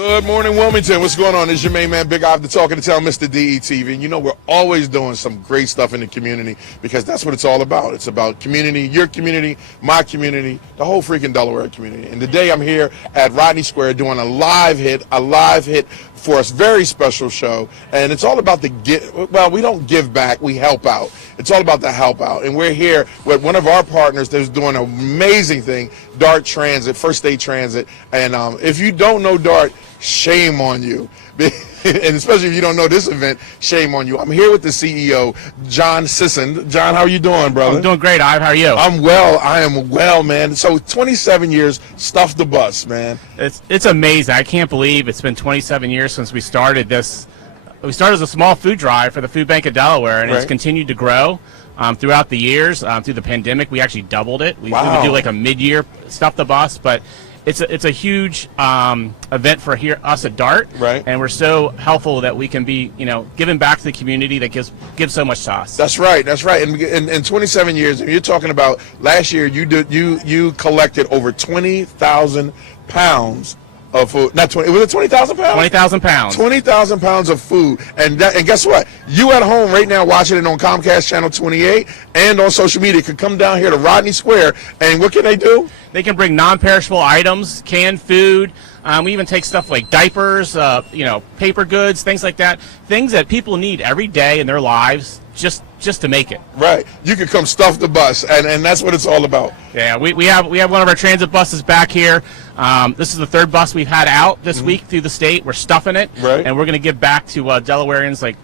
Good morning, Wilmington. What's going on? It's your main man, Big Eye, the talk of the town, Mr. DETV. And you know, we're always doing some great stuff in the community because that's what it's all about. It's about community, your community, my community, the whole freaking Delaware community. And today I'm here at Rodney Square doing a live hit for a very special show. And it's all about we don't give back, we help out. It's all about the help out. And we're here with one of our partners that's doing an amazing thing, DART Transit, First State Transit. And if you don't know DART, shame on you. And especially if you don't know this event, shame on you. I'm here with the CEO, John Sisson. John, how are you doing, brother? I'm doing great, Ive. How are you? I'm well. I am well, man. So 27 years, stuff the bus, man. It's amazing. I can't believe it's been 27 years since we started this. We started as a small food drive for the Food Bank of Delaware, and It's continued to grow throughout the years. Through the pandemic, we actually doubled it. We would do like a mid-year stuff the bus, but it's a huge event for us at DART, and we're so helpful that we can be, giving back to the community that gives so much to us. That's right. And in 27 years, and you're talking about last year, you collected over 20,000 pounds of food. Not 20. Was it 20,000 pounds? 20,000 pounds. 20,000 pounds of food. And guess what? You at home right now watching it on Comcast Channel 28 and on social media can come down here to Rodney Square, and what can they do? They can bring non-perishable items, canned food. We even take stuff like diapers, paper goods, things like that. Things that people need every day in their lives just to make it. Right. You can come stuff the bus, and that's what it's all about. Yeah, we have one of our transit buses back here. This is the third bus we've had out this week through the state. We're stuffing it, and we're going to give back to Delawareans like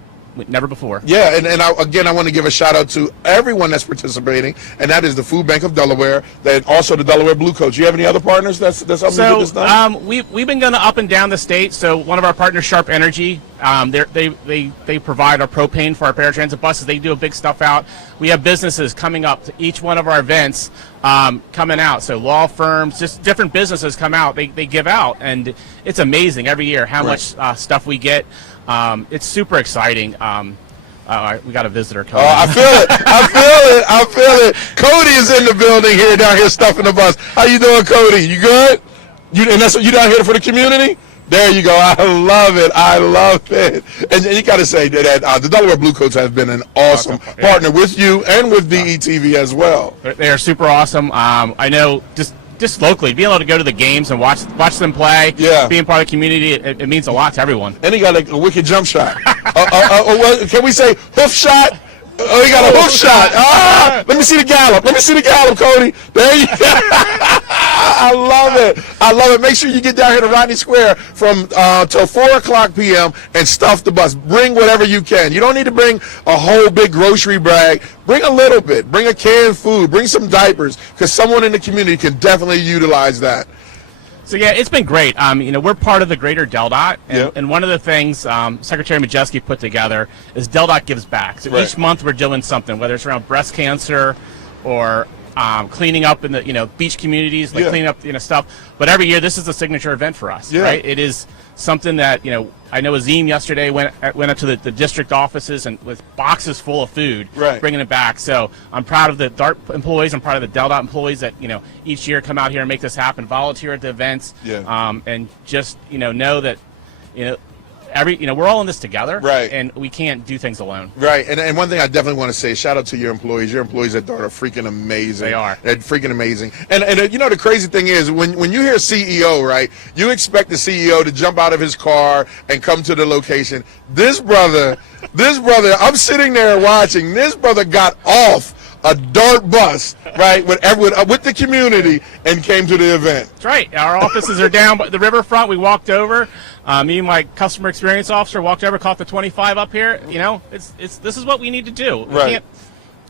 never before. Yeah, and I want to give a shout out to everyone that's participating, and that is the Food Bank of Delaware, and also the Delaware Blue Coats. You have any other partners that's helping you get this done? We've been going up and down the state. So one of our partners, Sharp Energy, they provide our propane for our paratransit buses. They do a big stuff out. We have businesses coming up to each one of our events, coming out. So law firms, just different businesses come out. They give out, and it's amazing every year how much stuff we get. It's super exciting. We got a visitor coming. I feel it. Cody is in the building here, down here stuffing the bus. How you doing, Cody? You good? And that's what you down here for the community? There you go. I love it. And you got to say that the Delaware Blue Coats have been an awesome partner with you and with DETV as well. They are super awesome. I know just locally, being able to go to the games and watch them play, being part of the community, it means a lot to everyone. And he got a wicked jump shot. Can we say hoof shot? Oh, he got a hoof shot. Let me see the gallop, Cody. There you go. I love it. Make sure you get down here to Rodney Square from till 4:00 p.m. and stuff the bus. Bring whatever you can. You don't need to bring a whole big grocery bag. Bring a little bit. Bring a canned food. Bring some diapers, because someone in the community can definitely utilize that. So yeah, it's been great. We're part of the greater DelDOT, and one of the things Secretary Majeski put together is DelDOT gives back. So each month we're doing something, whether it's around breast cancer or cleaning up in the beach communities, like cleaning up stuff. But every year this is a signature event for us, right? It is something that I know Azim yesterday went up to the district offices and with boxes full of food, bringing it back. So I'm proud of the DART employees. I'm proud of the DelDOT employees that each year come out here and make this happen, volunteer at the events, and just know that we're all in this together, and we can't do things alone. And one thing I definitely want to say, shout out to your employees. Your employees at DART are freaking amazing. They are. They're freaking amazing. And the crazy thing is, when you hear CEO, right, you expect the CEO to jump out of his car and come to the location. This brother, I'm sitting there watching. This brother got off a DART bus, right, with the community, and came to the event. That's right. Our offices are down by the riverfront. We walked over. Me and my customer experience officer walked over, caught the 25 up here. This is what we need to do.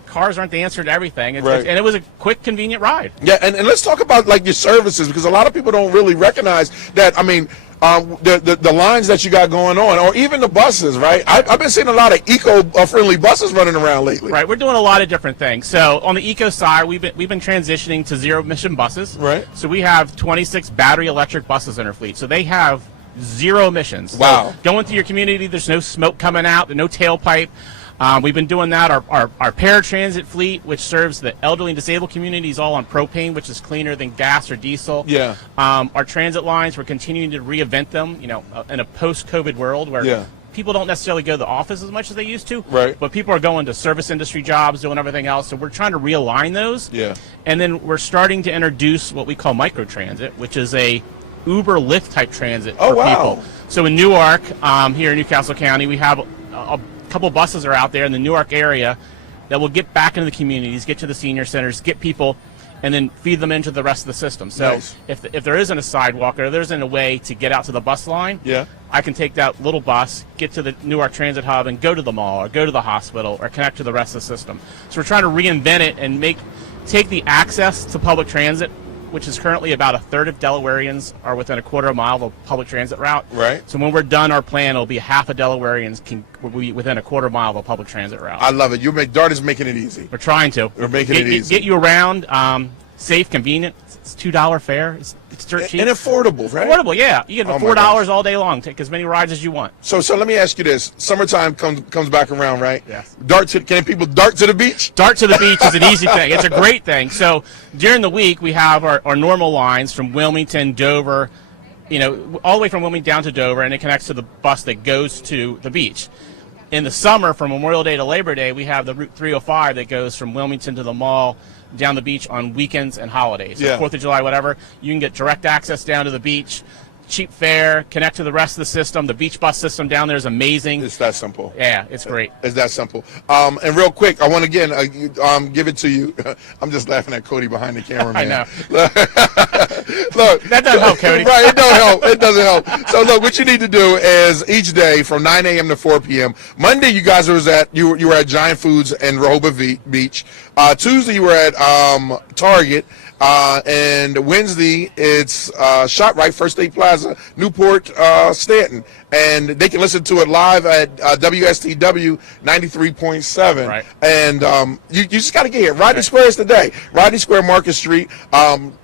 Cars aren't the answer to everything. And it was a quick, convenient ride. Yeah, and let's talk about your services, because a lot of people don't really recognize that. The lines that you got going on, or even the buses, right? I've been seeing a lot of eco-friendly buses running around lately. Right, we're doing a lot of different things. So on the eco side, we've been transitioning to zero-emission buses. Right. So we have 26 battery electric buses in our fleet. So they have zero emissions. Wow. So going through your community, there's no smoke coming out, there's no tailpipe. We've been doing that. Our paratransit fleet, which serves the elderly and disabled communities, all on propane, which is cleaner than gas or diesel. Yeah. Our transit lines, we're continuing to reinvent them, in a post-COVID world where people don't necessarily go to the office as much as they used to. Right. But people are going to service industry jobs, doing everything else. So we're trying to realign those. Yeah. And then we're starting to introduce what we call microtransit, which is a Uber Lyft type transit for people. So in Newark, here in Newcastle County, we have a couple buses are out there in the Newark area that will get back into the communities, get to the senior centers, get people, and then feed them into the rest of the system. So if there isn't a sidewalk or there isn't a way to get out to the bus line, I can take that little bus, get to the Newark Transit Hub, and go to the mall or go to the hospital or connect to the rest of the system. So we're trying to reinvent it and take the access to public transit, which is currently about a third of Delawareans are within a quarter of a mile of a public transit route. Right. So when we're done our plan, it'll be half of Delawareans will be within a quarter mile of a public transit route. I love it. Dart is making it easy. We're trying to. We're making it easy. Get you around, safe, convenient. It's $2 fare. It's dirt cheap. And affordable, right? Affordable, yeah. You get $4 all day long. Take as many rides as you want. So let me ask you this. Summertime comes back around, right? Yes. Can people dart to the beach? Dart to the beach is an easy thing. It's a great thing. So during the week, we have our normal lines from Wilmington, Dover, all the way from Wilmington down to Dover, and it connects to the bus that goes to the beach. In the summer, from Memorial Day to Labor Day, we have the Route 305 that goes from Wilmington to the mall, down the beach on weekends and holidays. So 4th of July, whatever. You can get direct access down to the beach, cheap fare, connect to the rest of the system. The beach bus system down there is amazing. It's that simple. Yeah, it's great. It's that simple. And real quick, I want to again give it to you. I'm just laughing at Cody behind the camera, man. I know. Look, that doesn't help, Cody. Right, it don't help. It doesn't help. So look, what you need to do is each day from 9 a.m. to 4 p.m. Monday, you guys were at Giant Foods in Rehoboth Beach. Tuesday, you were at Target. And Wednesday, it's ShopRite, First State Plaza, Newport, Stanton. And they can listen to it live at WSTW 93.7. Right. And you just got to get here. Rodney Square is today. Rodney Square, Market Street,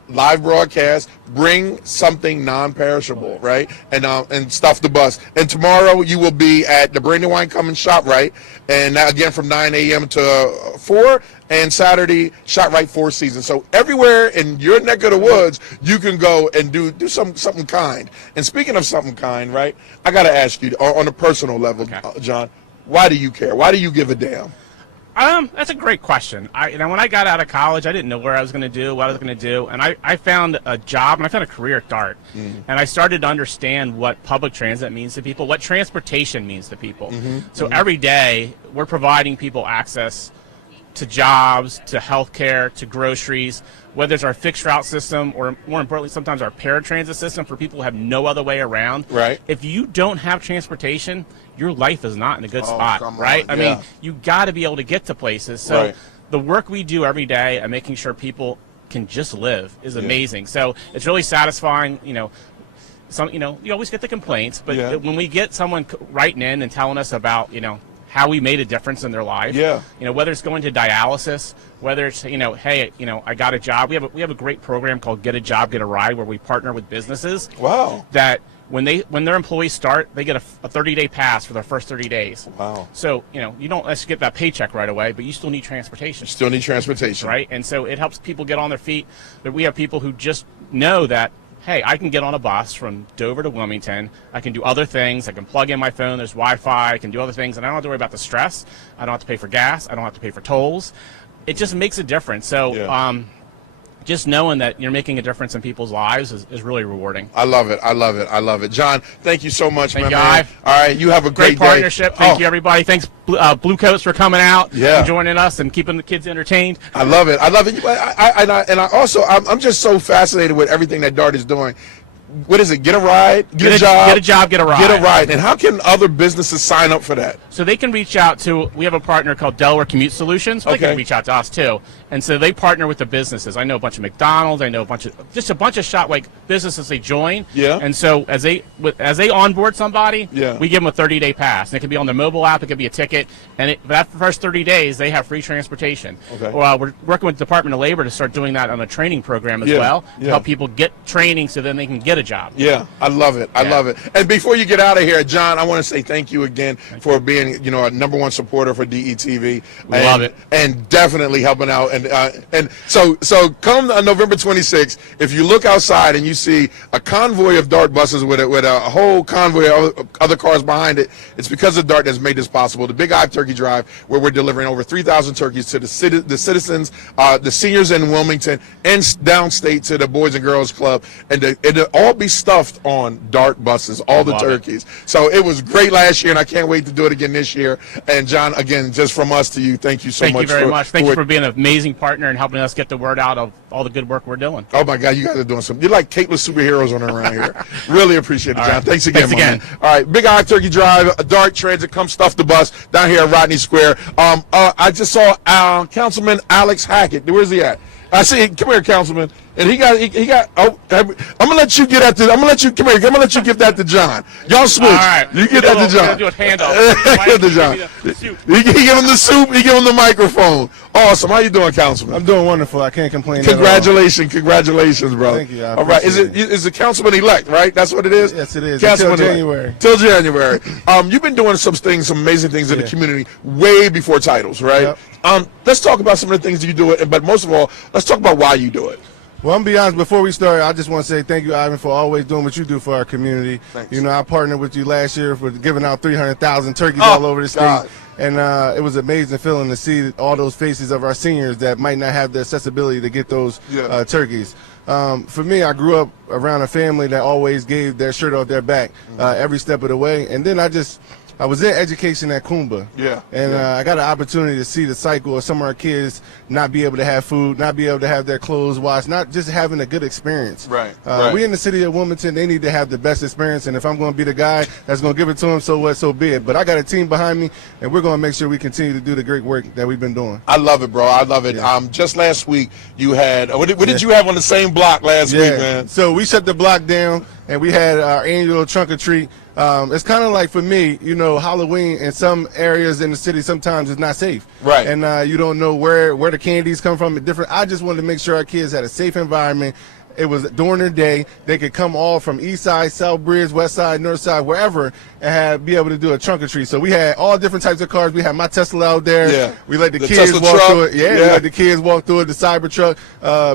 live broadcast. Bring something non-perishable, right? And stuff the bus. And tomorrow you will be at the Brandywine Cummins ShopRite. And again from 9 a.m. to 4. And Saturday, ShopRite Four Seasons. So everywhere in your neck of the woods, you can go and do something kind. And speaking of something kind, right? I got to ask you on a personal level, John, why do you care? Why do you give a damn? That's a great question. When I got out of college, I didn't know where I was going to do, what I was going to do, and I found a job and I found a career at DART, and I started to understand what public transit means to people, what transportation means to people. So every day, we're providing people access to jobs, to healthcare, to groceries, whether it's our fixed route system or, more importantly, sometimes our paratransit system for people who have no other way around. Right. If you don't have transportation, your life is not in a good spot, right? I mean, you got to be able to get to places. So the work we do every day and making sure people can just live is amazing. So it's really satisfying, you always get the complaints, but when we get someone writing in and telling us about, how we made a difference in their life. Whether it's going to dialysis, whether it's, hey, I got a job. We have a great program called Get a Job, Get a Ride, where we partner with businesses. Wow. That when their employees start, they get a 30-day pass for their first 30 days. Wow. So, you don't let's get that paycheck right away, but you still need transportation. Still need transportation. Right? And so it helps people get on their feet. But we have people who just know that, hey, I can get on a bus from Dover to Wilmington. I can do other things. I can plug in my phone. There's Wi-Fi. I can do other things. And I don't have to worry about the stress. I don't have to pay for gas. I don't have to pay for tolls. It just makes a difference. So just knowing that you're making a difference in people's lives is really rewarding. I love it. I love it. I love it. John, thank you so much, man. All right, you have a great partnership. Thank you, everybody. Thanks, Blue Coats, for coming out and joining us and keeping the kids entertained. I love it. I love it. I'm just so fascinated with everything that DART is doing. What is it? Get a ride, get a job. Get a job, get a ride. Get a ride. And how can other businesses sign up for that? So they can reach out to, we have a partner called Delaware Commute Solutions. They can reach out to us too. And so they partner with the businesses. I know a bunch of McDonald's. I know a bunch of ShopRite businesses they join. Yeah. And so as they onboard somebody, we give them a 30-day pass. And it can be on their mobile app. It could be a ticket. And that first 30 days, they have free transportation. Well, we're working with the Department of Labor to start doing that on a training program as well to help people get training so then they can get a the job. Yeah, I love it. I love it. And before you get out of here, John, I want to say thank you again for being, a #1 supporter for DETV. Love it. And definitely helping out. And so come on November 26th, if you look outside and you see a convoy of DART buses with a whole convoy of other cars behind it, it's because of DART that's made this possible. The Big Eye Turkey Drive, where we're delivering over 3,000 turkeys to the citizens, the seniors in Wilmington, and downstate to the Boys and Girls Club, and it'll all be stuffed on DART buses, all the turkeys. So it was great last year, and I can't wait to do it again this year. And John, again, just from us to you, thank you so much. Thank you very much. Thank you for being an amazing partner and helping us get the word out of all the good work we're doing. Oh my God, you guys are doing something. You're like Caitlyn superheroes on around here. Really appreciate it, John. Right. Thanks again, man. All right, Big Eye Turkey Drive, DART Transit, come stuff the bus down here at Rodney Square. I just saw Councilman Alex Hackett. Where's he at? I see. Come here, Councilman. And he got. Oh, I'm gonna let you get at this. I'm gonna let you come here. I'm gonna let you give that to John. Y'all switch. All right. You get that to John. Do a handoff. Give it to John. He give him the soup. He give him the microphone. Awesome. How you doing, Councilman? I'm doing wonderful. I can't complain. Congratulations, bro. Thank you. All right. Is the councilman elect, right? That's what it is. Yes, it is. Councilman Until January. Till January. You've been doing some amazing things in the community way before titles, right? Yep. Let's talk about some of the things you do it, but most of all, let's talk about why you do it. Well, I'm going to be honest, before we start, I just want to say thank you, Ivan, for always doing what you do for our community. Thanks. I partnered with you last year for giving out 300,000 turkeys all over the state. And it was an amazing feeling to see all those faces of our seniors that might not have the accessibility to get those turkeys. For me, I grew up around a family that always gave their shirt off their back every step of the way. And then I was in education at Kumba, and I got an opportunity to see the cycle of some of our kids not be able to have food, not be able to have their clothes washed, not just having a good experience. Right. We in the city of Wilmington, they need to have the best experience, and if I'm going to be the guy that's going to give it to them, so what, so be it. But I got a team behind me, and we're going to make sure we continue to do the great work that we've been doing. I love it, bro. I love it. Just last week, you had, what did you have on the same block last week, man? So we shut the block down, and we had our annual trunk or treat. It's kind of like, for me, Halloween in some areas in the city sometimes is not safe. Right. And you don't know where the candies come from. I just wanted to make sure our kids had a safe environment. It was during the day. They could come all from east side, south bridge, west side, north side, wherever, and be able to do a trunk or treat. So we had all different types of cars. We had my Tesla out there. Yeah. We let the kids Tesla walk truck. through it. We let the kids walk through it, the Cybertruck,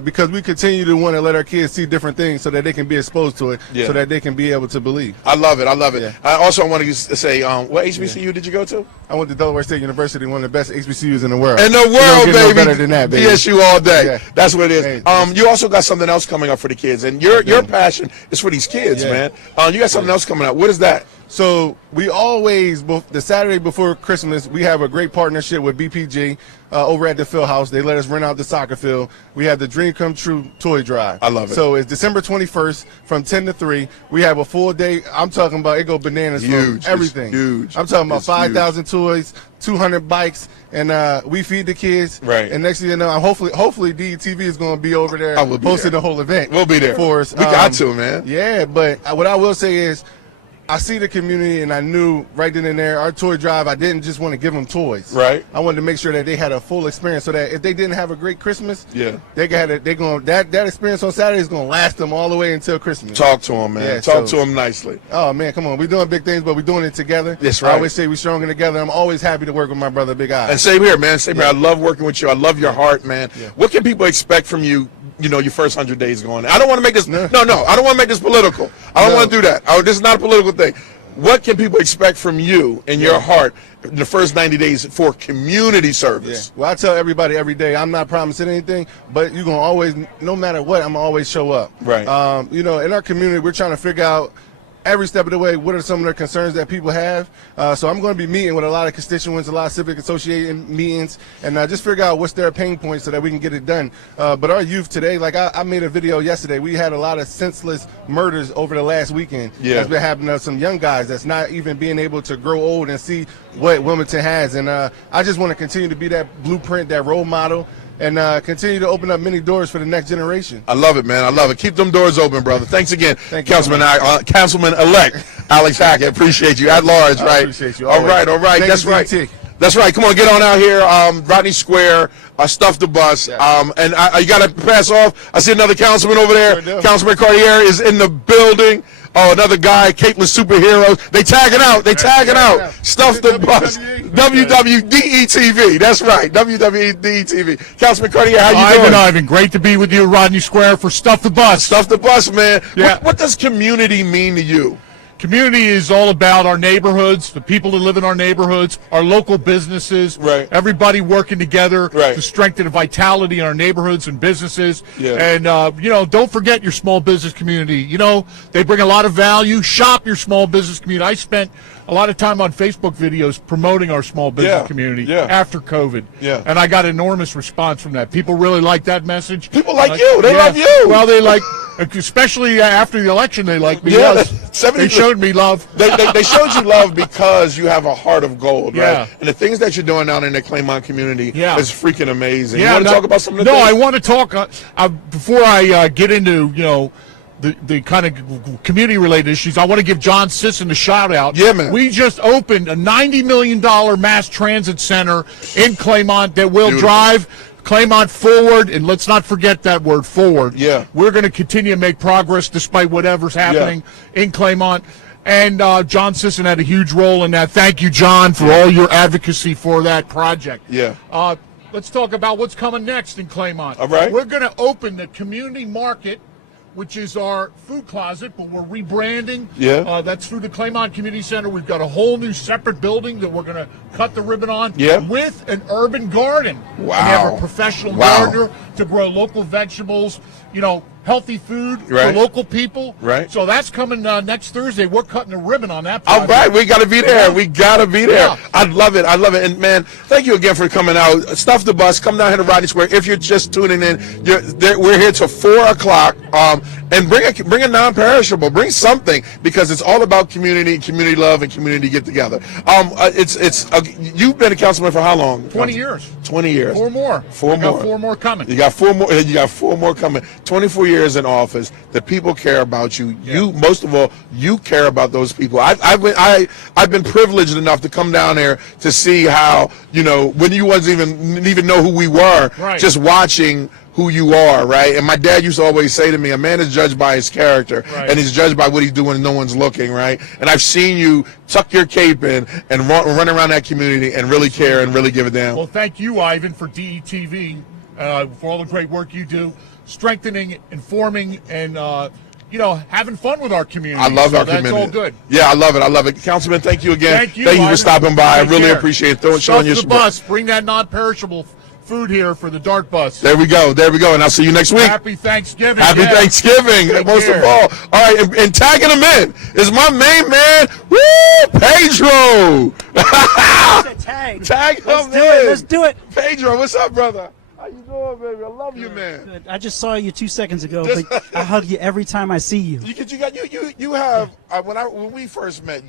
because we continue to want to let our kids see different things so that they can be exposed to it, so that they can be able to believe. I love it. I love it. Yeah. I also want to say, what HBCU did you go to? I went to Delaware State University, one of the best HBCUs in the world. In the world, baby. No better than that, baby. BSU all day. Yeah. That's what it is. You also got something else coming up for the kids, and your passion is for these kids, man. You got something else coming up. What is that? So we always, the Saturday before Christmas, we have a great partnership with BPG over at the field house. They let us rent out the soccer field. We have the Dream Come True toy drive. I love it. So it's December 21st from 10 to 3. We have a full day. I'm talking about, it go bananas huge. for everything. It's huge. I'm talking about 5,000 toys, 200 bikes, and we feed the kids. Right. And next thing you know, hopefully DETV is going to be over there hosting the whole event. We'll be there for us. We got to, man. Yeah, but what I will say is, I see the community, and I knew right then and there, our toy drive, I didn't just want to give them toys. Right. I wanted to make sure that they had a full experience, so that if they didn't have a great Christmas, that experience on Saturday is going to last them all the way until Christmas. Talk to them, man. Yeah, Talk to them nicely. Oh, man, come on. We're doing big things, but we're doing it together. That's right. I always say we're stronger together. I'm always happy to work with my brother, Big Eye. And same here, man. Same here. I love working with you. I love your heart, man. Yeah. What can people expect from you, your first 100 days going? I don't want to make this, no, I don't want to make this political. I don't want to do that. This is not a political thing. What can people expect from you and your heart in the first 90 days for community service? Well, I tell everybody every day, I'm not promising anything, but you're going to always, no matter what, I'm going to always show up. Right. In our community, we're trying to figure out every step of the way what are some of the concerns that people have. So I'm going to be meeting with a lot of constituents, a lot of civic association meetings, and just figure out what's their pain points so that we can get it done. But our youth today, like I made a video yesterday, we had a lot of senseless murders over the last weekend. That's been happening to some young guys that's not even being able to grow old and see what Wilmington has. And I just want to continue to be that blueprint, that role model, and continue to open up many doors for the next generation. I love it, man. I love it. Keep them doors open, brother. Thanks again, Thank you, Councilman-elect Alex Hackett. Appreciate you. At large, right? I appreciate you. All right. Thank That's you, right. DT. That's right. Come on, get on out here. Rodney Square, Stuff the Bus. Yeah. And you got to pass off. I see another councilman over there. Sure do. Councilman Cartier is in the building. Oh, another guy, Caitlin Superheroes. They tagging out. They tagging out. Stuff the Bus. WWDETV. That's right. WWDETV. Councilman Cartier, how you doing? Ivan, great to be with you, Rodney Square, for Stuff the Bus. Stuff the Bus, man. Yeah. What does community mean to you? Community is all about our neighborhoods, the people that live in our neighborhoods, our local businesses, Right. everybody working together Right. to strengthen the vitality in our neighborhoods and businesses. Yeah. And, don't forget your small business community. They bring a lot of value. Shop your small business community. I spent a lot of time on Facebook videos promoting our small business community after COVID. Yeah. And I got enormous response from that. People really like that message. People like you. They love you. Well, they like, especially after the election, they like me. Yeah, Yes. They showed me love. They showed you love because you have a heart of gold, right? Yeah. And the things that you're doing down in the Claymont community is freaking amazing. You want to talk about some of the things? I want to talk before I get into the kind of community-related issues. I want to give John Sisson a shout-out. Yeah, man. We just opened a $90 million mass transit center in Claymont that will drive Claymont forward, and let's not forget that word, forward. Yeah. We're going to continue to make progress despite whatever's happening in Claymont. And John Sisson had a huge role in that. Thank you, John, for all your advocacy for that project. Yeah. Let's talk about what's coming next in Claymont. All right. We're going to open the community market, which is our food closet, but we're rebranding. Yeah. That's through the Claymont Community Center. We've got a whole new separate building that we're going to cut the ribbon on with an urban garden. Wow. And have a professional gardener to grow local vegetables, healthy food for local people. Right. So that's coming next Thursday. We're cutting the ribbon on that All project. right, we got to be there. We got to be there. Yeah. I love it. I love it. And, man, thank you again for coming out. Stuff the Bus. Come down here to Rodney Square. If you're just tuning in, we're here till 4 o'clock. And bring a non-perishable. Bring something, because it's all about community love, and community get together. You've been a councilman for how long? 20 years. 20 years. Four more. Four more. 4 more coming. You got 4 more. You got 4 more coming. 24 years in office. The people care about you. Yeah. You, most of all, you care about those people. I've been privileged enough to come down there to see how, when you didn't even know who we were, just watching who you are, right? And my dad used to always say to me, a man is judged by his character, and he's judged by what he's doing and no one's looking, right? And I've seen you tuck your cape in and run around that community and really care and really give it down. Well, thank you, Ivan, for DETV, for all the great work you do, strengthening, informing, and having fun with our community. I love our community. That's all good. Yeah, I love it. I love it. Councilman, thank you again. Thank you, for Ivan. stopping by. Take I really care. appreciate it. Showing your the support. bus. Bring that non-perishable food here for the Dart Bus. There we go. And I'll see you next week. Happy Thanksgiving. Happy Thanksgiving, Take most care. of all. All right, and tagging him in is my main man, Pedro. Tag. Tag him in. Let's do it. Pedro, what's up, brother? How you doing, baby? I love you, man. Good. I just saw you 2 seconds ago, but I hug you every time I see you. You have when we first met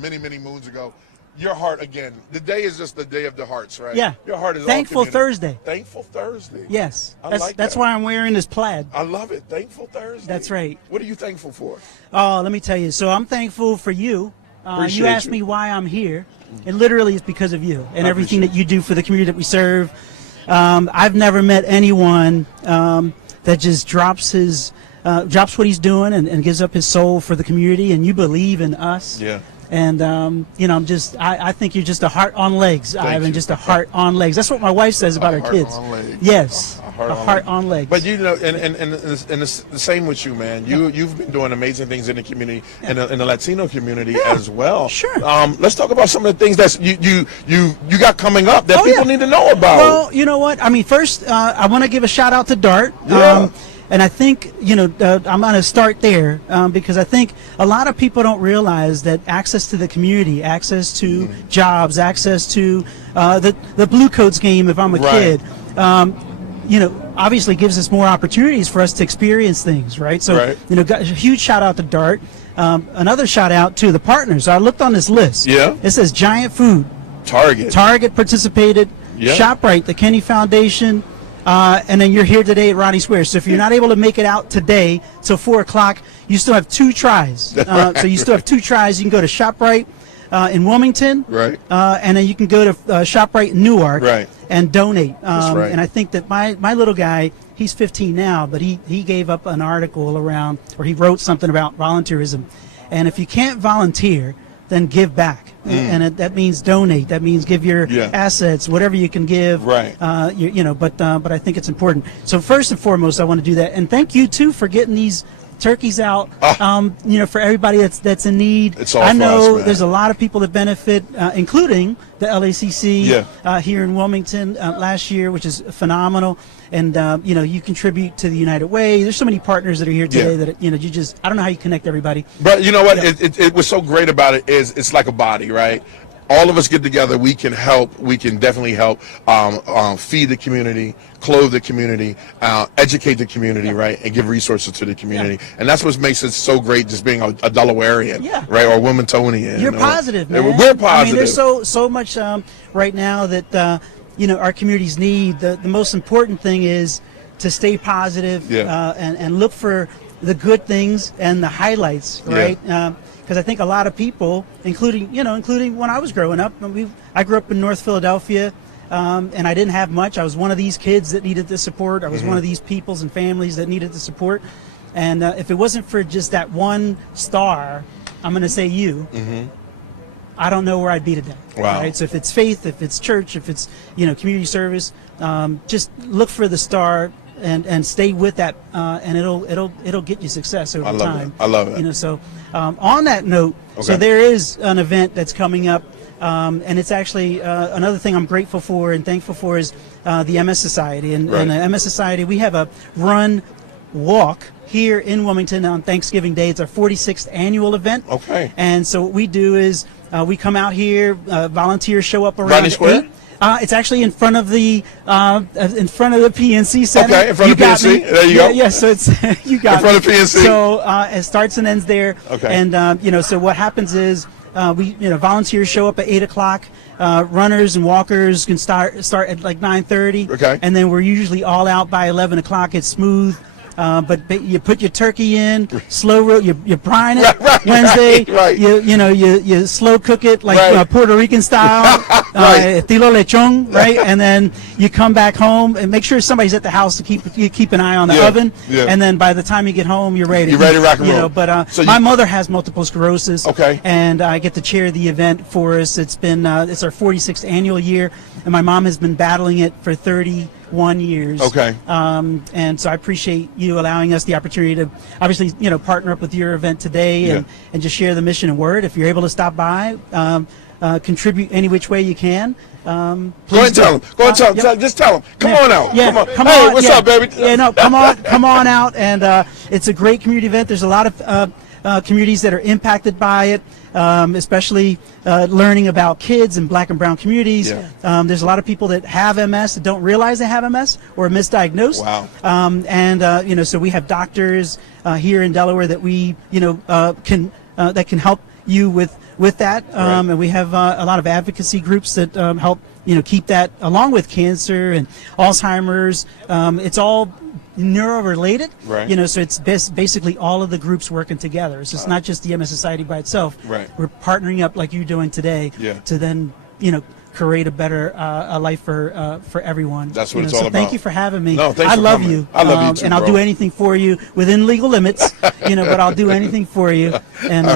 many moons ago. Your heart again. The day is just the day of the hearts, right? Yeah. Your heart is Thankful all community. Thursday. Thankful Thursday. Yes. That's That's why I'm wearing this plaid. I love it. Thankful Thursday. That's right. What are you thankful for? Oh, let me tell you. So I'm thankful for you. Appreciate you asked you. me why I'm here. It literally is because of you and everything that you do for the community that we serve. I've never met anyone that just drops what he's doing and gives up his soul for the community, and you believe in us. Yeah. And, I think you're just a heart on legs, Ivan, you. just a heart on legs. That's what my wife says about her heart kids. on legs. Yes, A a heart on legs. But and it's the same with you, man. You've been doing amazing things in the community, in the Latino community as well. Sure. Let's talk about some of the things that you got coming up that people need to know about. Well, you know what? I mean, first, I want to give a shout out to Dart. Yeah. And I think, I'm going to start there because I think a lot of people don't realize that access to the community, access to jobs, access to the Blue Coats game if I'm a kid, obviously gives us more opportunities for us to experience things, right? So, a huge shout out to Dart. Another shout out to the partners. I looked on this list. Yeah. It says Giant Food. Target participated. Yeah. ShopRite, the Kenny Foundation. And then you're here today at Rodney Square. So if you're not able to make it out today till 4 o'clock, you still have 2 tries. So you still have 2 tries. You can go to ShopRite. in Wilmington. Right. And then you can go to ShopRite in Newark. Right. And donate. That's right. And I think that my little guy, he's 15 now, but he gave up an article around, or he wrote something about volunteerism. And if you can't volunteer, then give back. And that means donate. That means give your assets, whatever you can give. Right. But I think it's important. So first and foremost, I want to do that. And thank you too for getting these turkeys out. For everybody that's in need. It's all I know for us, man. there's a lot of people that benefit, including the LACC here in Wilmington last year, which is phenomenal. And you contribute to the United Way. There's so many partners that are here today that you just, I don't know how you connect everybody. But you know what? It was so great about it is it's like a body, right? All of us get together. We can help. We can definitely help feed the community, clothe the community, educate the community, right, and give resources to the community. And that's what makes it so great, just being a Delawarean, right, or Wilmingtonian. You're positive, man. We're positive. I mean, there's so much right now that our communities need. The most important thing is to stay positive and look for the good things and the highlights, right? Because I think a lot of people, including when I was growing up, I grew up in North Philadelphia, and I didn't have much. I was one of these kids that needed the support. I was one of these peoples and families that needed the support. And if it wasn't for just that one star, I'm going to say you, I don't know where I'd be today. Wow. Right? So if it's faith, if it's church, if it's community service, just look for the star. And stay with that, and it'll get you success over time. I love it. So on that note, so there is an event that's coming up, and it's actually another thing I'm grateful for and thankful for is the MS Society. And the MS Society, we have a run walk here in Wilmington on Thanksgiving Day. It's our 46th annual event. Okay. And so what we do is we come out here, volunteers show up around Rodney Square? 8. It's actually in front of the PNC Center. Okay, in front of the PNC. There you go. Yeah, so it's you got in front of PNC. So it starts and ends there. Okay. And so what happens is volunteers show up at 8 o'clock. Runners and walkers can start at like 9:30. Okay. And then we're usually all out by 11 o'clock. It's smooth. But you put your turkey in, slow roast, you brine it Wednesday, you slow cook it like Puerto Rican style, estilo lechon, right? And then you come back home and make sure somebody's at the house to keep an eye on the oven. Yeah. And then by the time you get home, you're ready. You're ready to rock and roll. But my mother has multiple sclerosis. Okay. And I get to chair the event for us. It's been it's our 46th annual year, and my mom has been battling it for 31 years. Okay. And so I appreciate you allowing us the opportunity to obviously, partner up with your event today and just share the mission and word. If you're able to stop by, contribute any which way you can. Go ahead and tell them. Go ahead and tell them. Just tell them. Come on out. Yeah, come on. Hey, what's up, baby? Yeah, no, come on out. And it's a great community event. There's a lot of communities that are impacted by it, especially learning about kids and black and brown communities. Yeah. There's a lot of people that have MS that don't realize they have MS or are misdiagnosed. Wow. So we have doctors here in Delaware that we, that can help you with that. And we have a lot of advocacy groups that help, keep that along with cancer and Alzheimer's. It's all neuro-related, right. So it's basically all of the groups working together. It's just not just the MS Society by itself. Right. We're partnering up like you're doing today to then, create a better life for everyone. That's what it's all so about. Thank you for having me. No, thanks I for love coming. you. I love you too, and I'll do anything for you within legal limits, but I'll do anything for you. And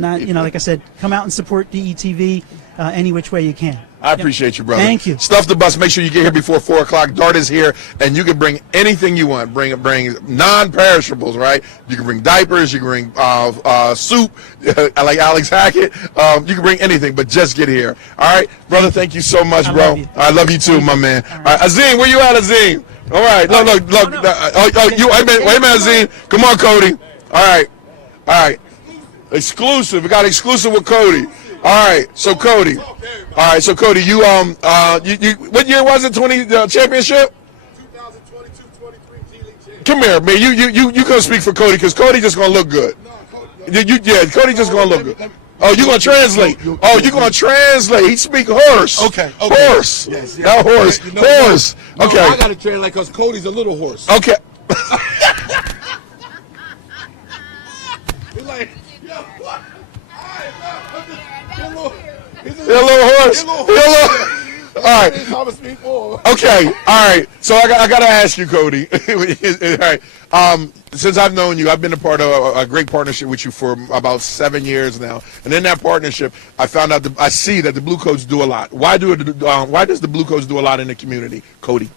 like I said, come out and support DETV any which way you can. I appreciate you, brother. Thank you. Stuff the bus. Make sure you get here before 4 o'clock. Dart is here, and you can bring anything you want. Bring non-perishables, right? You can bring diapers. You can bring soup, like Alex Hackett. You can bring anything, but just get here. All right, brother. Thank you so much, bro. I love you too, my man. All right, Azim, where you at, Azim? All right, look. Wait a minute, Azim. Come on, Cody. All right. Exclusive. We got exclusive with Cody. All right, so Cody. You what year was it? Championship? 2022-23 G League championship. Come here, man. You gonna speak for Cody because Cody just gonna look good. Cody just gonna look good. Oh, you gonna translate? Oh, you gonna translate? He speak horse. Okay. Horse. Yes. Not horse. Horse. No, okay. I gotta translate because Cody's a little horse. Okay. He's like, yo, what? All right, no, You're a little hoarse. All right. Okay. All right. So I got to ask you, Cody. All right. Since I've known you, I've been a part of a great partnership with you for about 7 years now. And in that partnership, I found out I see that the Blue Coats do a lot. Why does the Blue Coats do a lot in the community, Cody?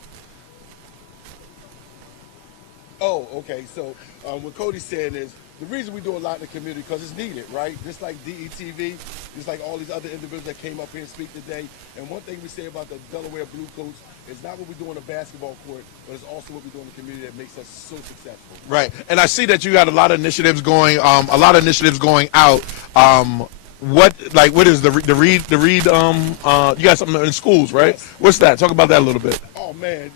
Oh, okay. So what Cody's saying is the reason we do a lot in the community because it's needed, right? Just like DETV, just like all these other individuals that came up here and speak today. And one thing we say about the Delaware Blue Coats is not what we do on the basketball court, but it's also what we do in the community that makes us so successful. Right. And I see that you got a lot of initiatives going. Out. What is the read? You got something in schools, right? Yes. What's that? Talk about that a little bit. Oh man,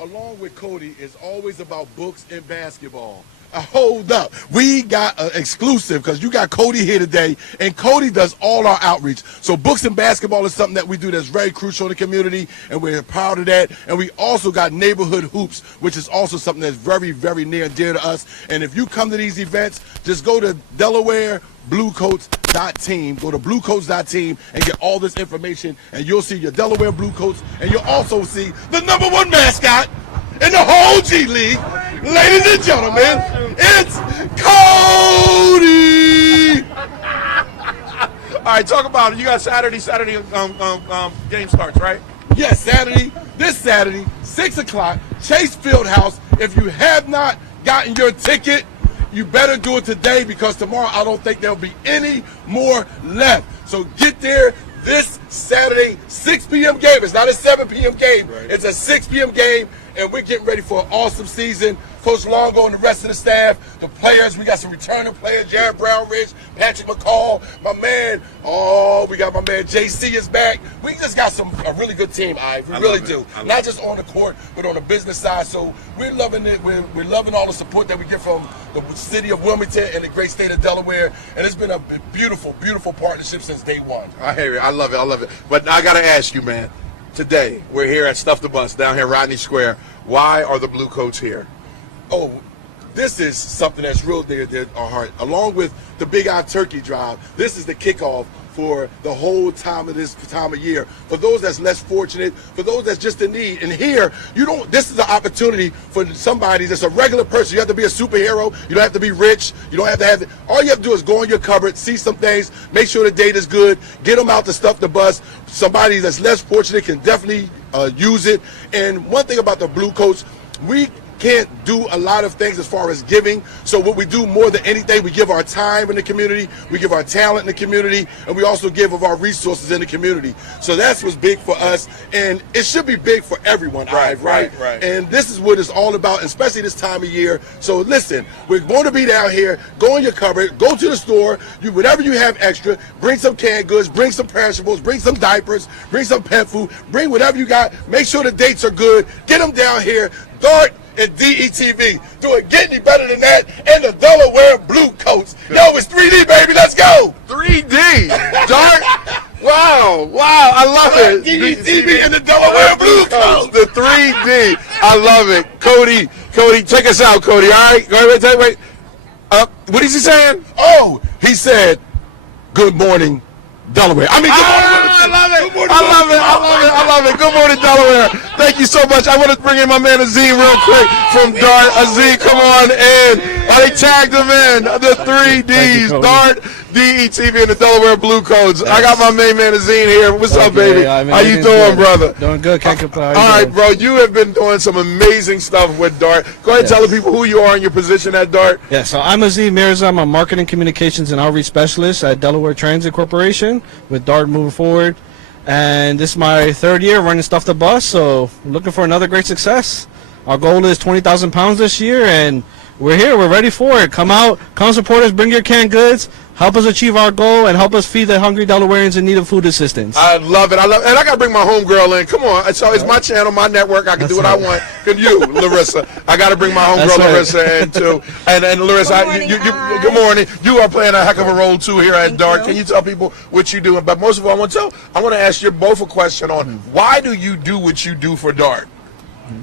along with Cody, it's always about books and basketball. Hold up, we got an exclusive because you got Cody here today, and Cody does all our outreach. So books and basketball is something that we do that's very crucial in the community, and we're proud of that. And we also got neighborhood hoops, which is also something that's very, very near and dear to us. And if you come to these events, just go to DelawareBlueCoats.team. Go to BlueCoats.team and get all this information, and you'll see your Delaware Blue Coats, and you'll also see the #1 mascot in the whole G League. Ladies and gentlemen, it's Cody! All right, talk about it. You got Saturday game starts, right? Yes, this Saturday, 6 o'clock, Chase Fieldhouse. If you have not gotten your ticket, you better do it today because tomorrow I don't think there'll be any more left. So get there this Saturday, 6 p.m. game. It's not a 7 p.m. game. Right. It's a 6 p.m. game, and we're getting ready for an awesome season. Coach Longo and the rest of the staff, the players, we got some returning players, Jared Brownridge, Patrick McCall, my man, we got my man JC is back. We just got a really good team, we really do. Not just on the court, but on the business side. So we're loving it. We're loving all the support that we get from the city of Wilmington and the great state of Delaware. And it's been a beautiful, beautiful partnership since day one. I hear it. I love it. But I got to ask you, man, today we're here at Stuff the Bus down here, Rodney Square. Why are the Blue Coats here? Oh, this is something that's real dear to our heart. Along with the Big Eye Turkey Drive, this is the kickoff for the whole time of year. For those that's less fortunate, for those that's just in need. And here, this is an opportunity for somebody that's a regular person. You have to be a superhero. You don't have to be rich. You don't have to have all you have to do is go in your cupboard, see some things, make sure the data's good, get them out to Stuff the Bus. Somebody that's less fortunate can definitely use it. And one thing about the Blue Coats, we can't do a lot of things as far as giving. So what we do more than anything, we give our time in the community, we give our talent in the community, and we also give of our resources in the community. So that's what's big for us, and it should be big for everyone, right? And this is what it's all about, especially this time of year. So listen, we're going to be down here. Go in your cupboard, go to the store, whatever you have extra, bring some canned goods, bring some perishables, bring some diapers, bring some pet food, bring whatever you got. Make sure the dates are good. Get them down here. Dart and DETV. Do it get any better than that? And the Delaware Blue Coats. Yo, it's 3D, baby. Let's go. 3D. Dart. Wow. I love it. DETV and the Delaware Blue Coats. The 3D. I love it. Cody, check us out, Cody. All right. Wait. What is he saying? Oh, he said, good morning, Delaware. I love it. I love it. Good morning, Delaware. Thank you so much. I want to bring in my man Azim real quick from Dart. Azim, come on in. They tagged him in. The 3Ds. Dart, DETV, and the Delaware Blue Coats. Yes. I got my main man Azim here. What's up, baby? How you doing, brother? Doing good. Can't complain. All right, bro. You have been doing some amazing stuff with Dart. Go ahead and tell the people who you are and your position at Dart. Yeah, so I'm Azim Mirza. I'm a marketing, communications, and outreach specialist at Delaware Transit Corporation with Dart moving forward. And this is my 3rd year running Stuff the Bus, so looking for another great success. Our goal is 20,000 pounds this year, and we're here. We're ready for it. Come out, come support us, bring your canned goods, help us achieve our goal, and help us feed the hungry Delawareans in need of food assistance. I love it. And I got to bring my homegirl in. Come on. So it's my channel, my network. I can do what I want. Can you, Larissa? I got to bring my homegirl, Larissa, in, too. And Larissa, good morning. You are playing a heck of a role, too, here at Dart. Can you tell people what you do? But most of all, I want to ask you both a question on why do you do what you do for Dart?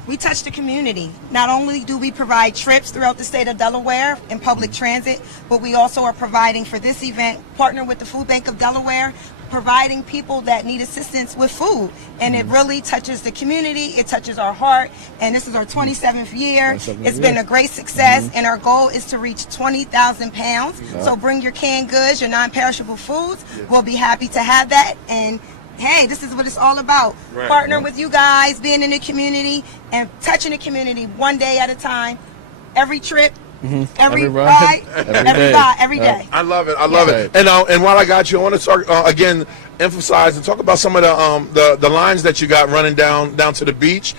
We touch the community. Not only do we provide trips throughout the state of Delaware in public transit, but we also are providing for this event, partner with the Food Bank of Delaware, providing people that need assistance with food. And it really touches the community, it touches our heart, and this is our 27th year. It's been a great success, and our goal is to reach 20,000 pounds. So bring your canned goods, your non-perishable foods. We'll be happy to have that. And hey, this is what it's all about. Partner with you guys, being in the community, and touching the community one day at a time. Every trip, every ride, every day. I love it. I love it. And while I got you, I want to talk again, emphasize and talk about some of the lines that you got running down to the beach.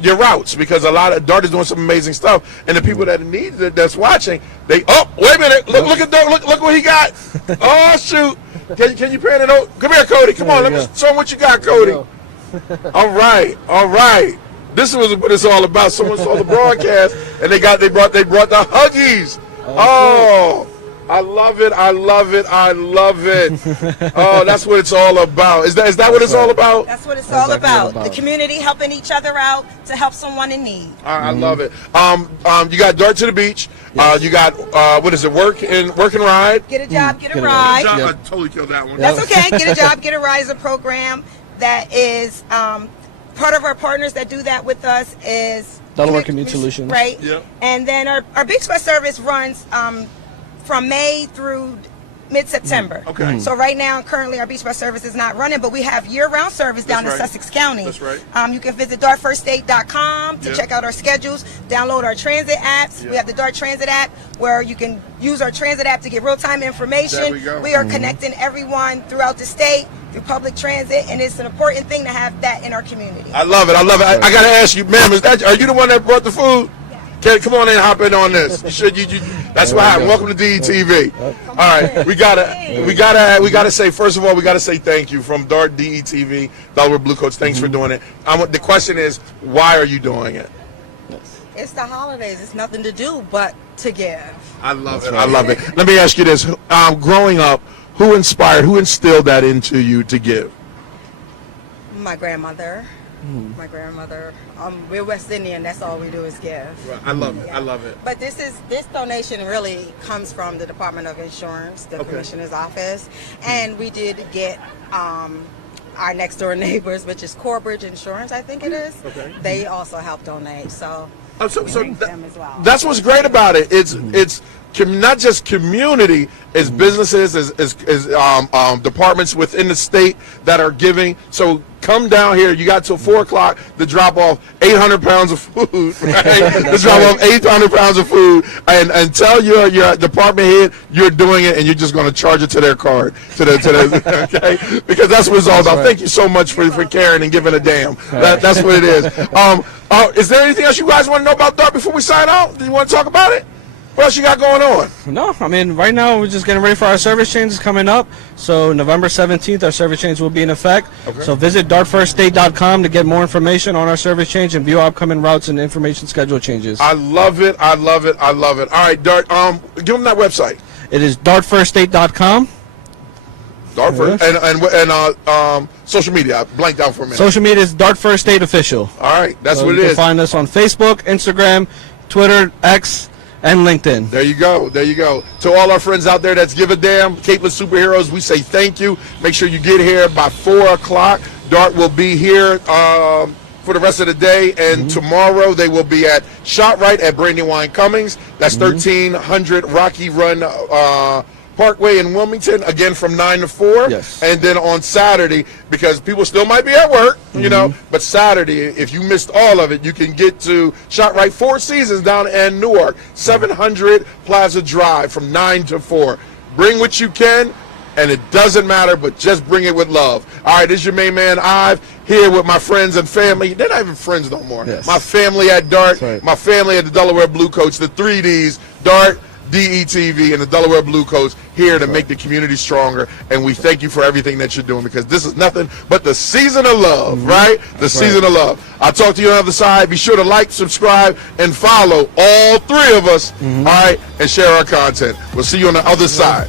Your routes, because a lot of Dart is doing some amazing stuff, and the people that need that's watching, they wait a minute, look at Dart, look what he got. Oh shoot. Can you pan it out? Come here, Cody. Come on, let me show him what you got, Cody. All right. This was what it's all about. Someone saw the broadcast and they brought the Huggies. Oh, I love it. Oh, that's what it's all about. Is that what it's all about? That's what it's all about. The community helping each other out to help someone in need. I love it. You got Dart to the beach. You got what is it? Work and ride. Get a job, get a ride. I totally killed that one. That's okay. Get a job, get a ride is a program that is part of our partners that do that with us is Delaware Commute Solutions. Right. Yep. And then our Beach Bus service runs from May through mid-September. Okay. So right now, currently, our beach bus service is not running, but we have year-round service down in Sussex County. That's right. You can visit dartfirststate.com to check out our schedules, download our transit apps. We have the Dart Transit app where you can use our transit app to get real-time information. There we go. We are connecting everyone throughout the state through public transit, and it's an important thing to have that in our community. I love it. I got to ask you, ma'am, are you the one that brought the food? Come on in, hop in on this. That's what happened. Welcome to DETV. All right, we gotta say, first of all, we gotta say thank you from Dart, DETV, Delaware Blue Coats. Thanks for doing it. The question is, why are you doing it? It's the holidays. It's nothing to do but to give. I love it. I love it. Let me ask you this: growing up, who instilled that into you to give? My grandmother. My grandmother. We're West Indian. That's all we do is give. Right. I love it. I love it. But this donation really comes from the Department of Insurance, the Commissioner's Office, and we did get our next door neighbors, which is Corbridge Insurance, I think it is. Okay. They also help donate. So them as well. That's what's great about it. It's not just community, it's businesses, as departments within the state that are giving. So come down here. You got till 4 o'clock to drop off 800 pounds of food. Right? To drop off 800 pounds of food, and tell your department head you're doing it, and you're just going to charge it to their card, okay? Because that's what it's all about. Thank you so much for caring and giving a damn. That's what it is. Is there anything else you guys want to know about Dart before we sign out? Do you want to talk about it? What else you got going on? No, I mean, right now we're just getting ready for our service changes coming up. So November 17th, our service change will be in effect. Okay. So visit dartfirststate.com to get more information on our service change and view upcoming routes and information schedule changes. I love it. I love it. I love it. All right, Dart, give them that website. It is dartfirststate.com. Dartfirst, and social media. I blanked out for a minute. Social media is Dart First State Official. All right, that's what it is. You can find us on Facebook, Instagram, Twitter, X, and LinkedIn. There you go. To all our friends out there that's give a damn, Capeless Superheroes, we say thank you. Make sure you get here by 4 o'clock. Dart will be here for the rest of the day, and tomorrow they will be at ShotRite at Brandywine Cummings. That's 1300 Rocky Run Parkway in Wilmington, again from 9 to 4. Yes. And then on Saturday, because people still might be at work, you know, but Saturday, if you missed all of it, you can get to ShotRite Four Seasons down in Newark, 700 Plaza Drive from 9 to 4. Bring what you can, and it doesn't matter, but just bring it with love. All right, this is your main man, Ive, here with my friends and family. They're not even friends no more. Yes. My family at Dart, my family at the Delaware Blue Coats, the 3Ds, Dart, DETV, and the Delaware Blue Coats, here to make the community stronger. And we thank you for everything that you're doing, because this is nothing but the season of love, right? The season of love. I'll talk to you on the other side. Be sure to like, subscribe, and follow all 3 of us, all right, and share our content. We'll see you on the other side.